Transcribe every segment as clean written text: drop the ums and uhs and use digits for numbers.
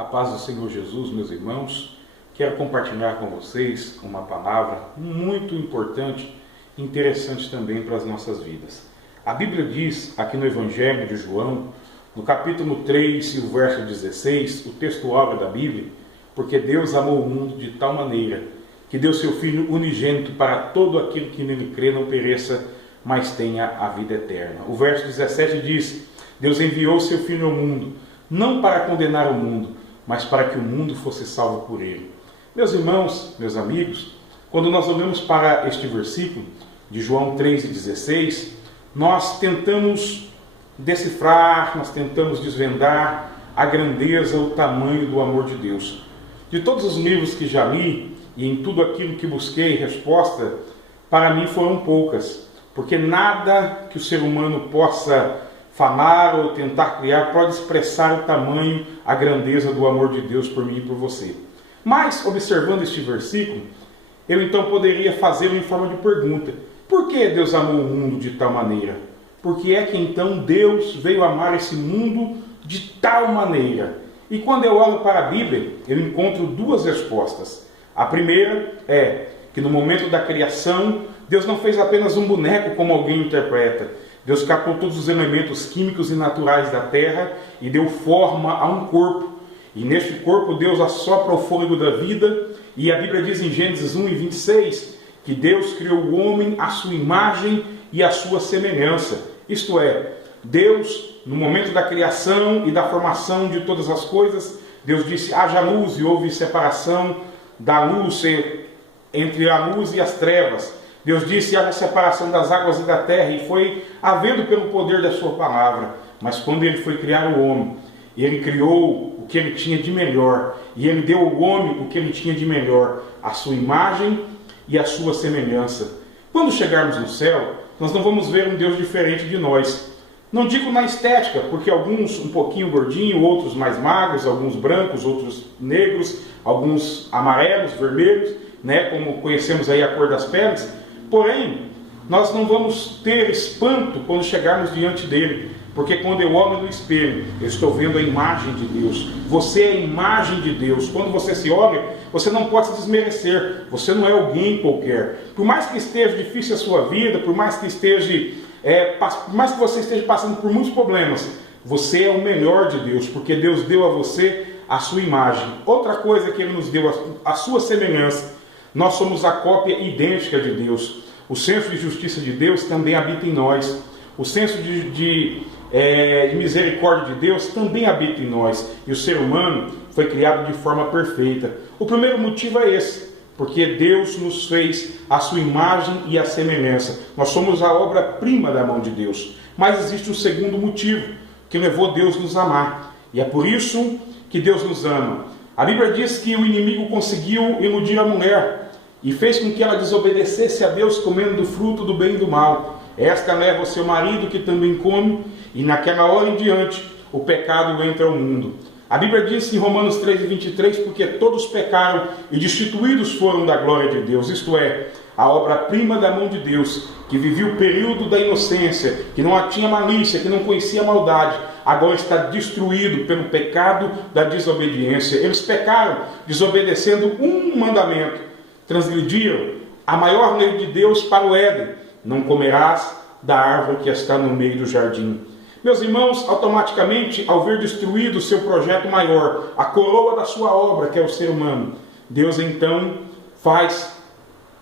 A paz do Senhor Jesus, meus irmãos. Quero compartilhar com vocês uma palavra muito importante e interessante também para as nossas vidas. A Bíblia diz, aqui no Evangelho de João, no capítulo 3 e o verso 16, o texto áureo da Bíblia, porque Deus amou o mundo de tal maneira que deu seu Filho unigênito para todo aquele que nele crê não pereça, mas tenha a vida eterna. O verso 17 diz: Deus enviou seu Filho ao mundo, não para condenar o mundo, mas para que o mundo fosse salvo por ele. Meus irmãos, meus amigos, quando nós olhamos para este versículo de João 3,16, nós tentamos decifrar, nós tentamos desvendar a grandeza, o tamanho do amor de Deus. De todos os livros que já li e em tudo aquilo que busquei resposta, para mim foram poucas, porque nada que o ser humano possa falar ou tentar criar pode expressar o tamanho, a grandeza do amor de Deus por mim e por você. Mas, observando este versículo, eu então poderia fazê-lo em forma de pergunta: por que Deus amou o mundo de tal maneira? Por que é que então Deus veio amar esse mundo de tal maneira? E quando eu olho para a Bíblia, eu encontro duas respostas. A primeira é que no momento da criação, Deus não fez apenas um boneco como alguém interpreta. Deus captou todos os elementos químicos e naturais da terra e deu forma a um corpo. E neste corpo Deus assopra o fôlego da vida. E a Bíblia diz em Gênesis 1:26 que Deus criou o homem à sua imagem e à sua semelhança. Isto é, Deus, no momento da criação e da formação de todas as coisas, Deus disse: haja luz, e houve separação da luz entre a luz e as trevas. Deus disse: haja separação das águas e da terra, e foi havendo pelo poder da sua palavra. Mas quando ele foi criar o homem, ele criou o que ele tinha de melhor, e ele deu ao homem o que ele tinha de melhor, a sua imagem e a sua semelhança. Quando chegarmos no céu, nós não vamos ver um Deus diferente de nós. Não digo na estética, porque alguns um pouquinho gordinho, outros mais magros, alguns brancos, outros negros, alguns amarelos, vermelhos, como conhecemos aí a cor das peles. Porém, nós não vamos ter espanto quando chegarmos diante dele, porque quando eu olho no espelho, eu estou vendo a imagem de Deus. Você é a imagem de Deus. Quando você se olha, você não pode se desmerecer. Você não é alguém qualquer. Por mais que esteja difícil a sua vida, por mais que você esteja passando por muitos problemas, você é o melhor de Deus, porque Deus deu a você a sua imagem. Outra coisa que Ele nos deu, a sua semelhança. Nós somos a cópia idêntica de Deus. O senso de justiça de Deus também habita em nós. O senso de misericórdia de Deus também habita em nós. E o ser humano foi criado de forma perfeita. O primeiro motivo é esse, porque Deus nos fez a sua imagem e a semelhança. Nós somos a obra-prima da mão de Deus. Mas existe um segundo motivo que levou Deus a nos amar. E é por isso que Deus nos ama. A Bíblia diz que o inimigo conseguiu iludir a mulher e fez com que ela desobedecesse a Deus comendo do fruto do bem e do mal. Esta leva o seu marido, que também come, e naquela hora em diante o pecado entra ao mundo. A Bíblia diz em Romanos 3:23, porque todos pecaram e destituídos foram da glória de Deus. Isto é, a obra-prima da mão de Deus, que vivia o período da inocência, que não tinha malícia, que não conhecia maldade, agora está destruído pelo pecado da desobediência. Eles pecaram, desobedecendo um mandamento. Transgrediram a maior lei de Deus para o Éden: não comerás da árvore que está no meio do jardim. Meus irmãos, automaticamente, ao ver destruído o seu projeto maior, a coroa da sua obra, que é o ser humano, Deus então faz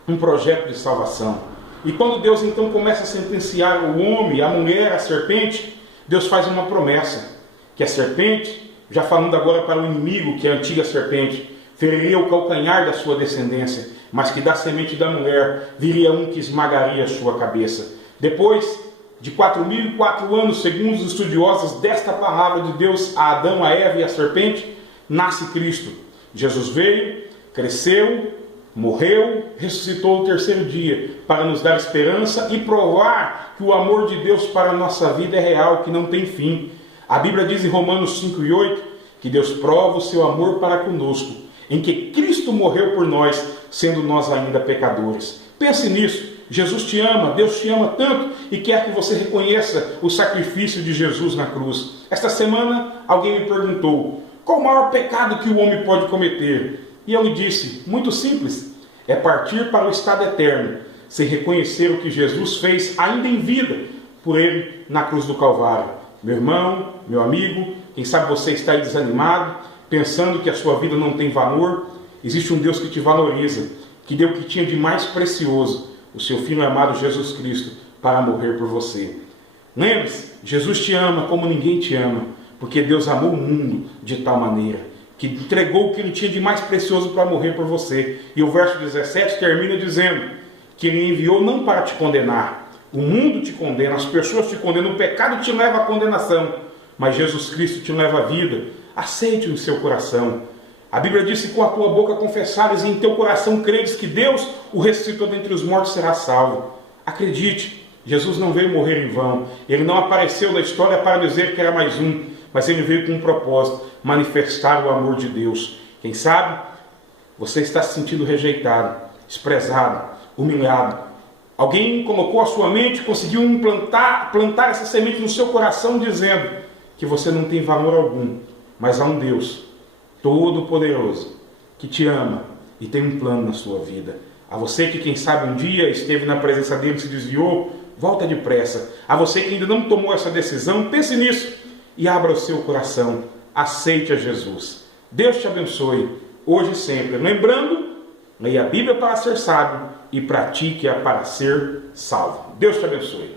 um projeto de salvação. E quando Deus então começa a sentenciar o homem, a mulher, a serpente, Deus faz uma promessa, que a serpente, já falando agora para o inimigo, que é a antiga serpente, feriria o calcanhar da sua descendência, mas que da semente da mulher viria um que esmagaria a sua cabeça. Depois de 4.004 anos, segundo os estudiosos desta palavra de Deus, a Adão, a Eva e a serpente, nasce Cristo. Jesus veio, cresceu, morreu, ressuscitou no terceiro dia, para nos dar esperança e provar que o amor de Deus para a nossa vida é real, que não tem fim. A Bíblia diz em Romanos 5:8 que Deus prova o seu amor para conosco, em que Cristo morreu por nós, sendo nós ainda pecadores. Pense nisso. Jesus te ama, Deus te ama tanto e quer que você reconheça o sacrifício de Jesus na cruz. Esta semana alguém me perguntou: Qual o maior pecado que o homem pode cometer? E ele disse, muito simples, é partir para o estado eterno, sem reconhecer o que Jesus fez ainda em vida por ele na cruz do Calvário. Meu irmão, meu amigo, quem sabe você está aí desanimado, pensando que a sua vida não tem valor. Existe um Deus que te valoriza, que deu o que tinha de mais precioso, o seu Filho amado Jesus Cristo, para morrer por você. Lembre-se, Jesus te ama como ninguém te ama, porque Deus amou o mundo de tal maneira, que entregou o que ele tinha de mais precioso para morrer por você. E o verso 17 termina dizendo que ele enviou não para te condenar. O mundo te condena, as pessoas te condenam, o pecado te leva à condenação, mas Jesus Cristo te leva à vida. Aceite-o em seu coração. A Bíblia diz que com a tua boca confessares e em teu coração creres que Deus o ressuscitou dentre os mortos, será salvo. Acredite, Jesus não veio morrer em vão. Ele não apareceu na história para dizer que era mais um, mas ele veio com um propósito, manifestar o amor de Deus. Quem sabe você está se sentindo rejeitado, desprezado, humilhado. Alguém colocou a sua mente, conseguiu plantar essa semente no seu coração, dizendo que você não tem valor algum, mas há um Deus Todo-Poderoso que te ama e tem um plano na sua vida. A você que, quem sabe, um dia esteve na presença dele e se desviou, volta depressa. A você que ainda não tomou essa decisão, pense nisso e abra o seu coração. Aceite a Jesus. Deus te abençoe, hoje e sempre. Lembrando, leia a Bíblia para ser sábio e pratique-a para ser salvo. Deus te abençoe.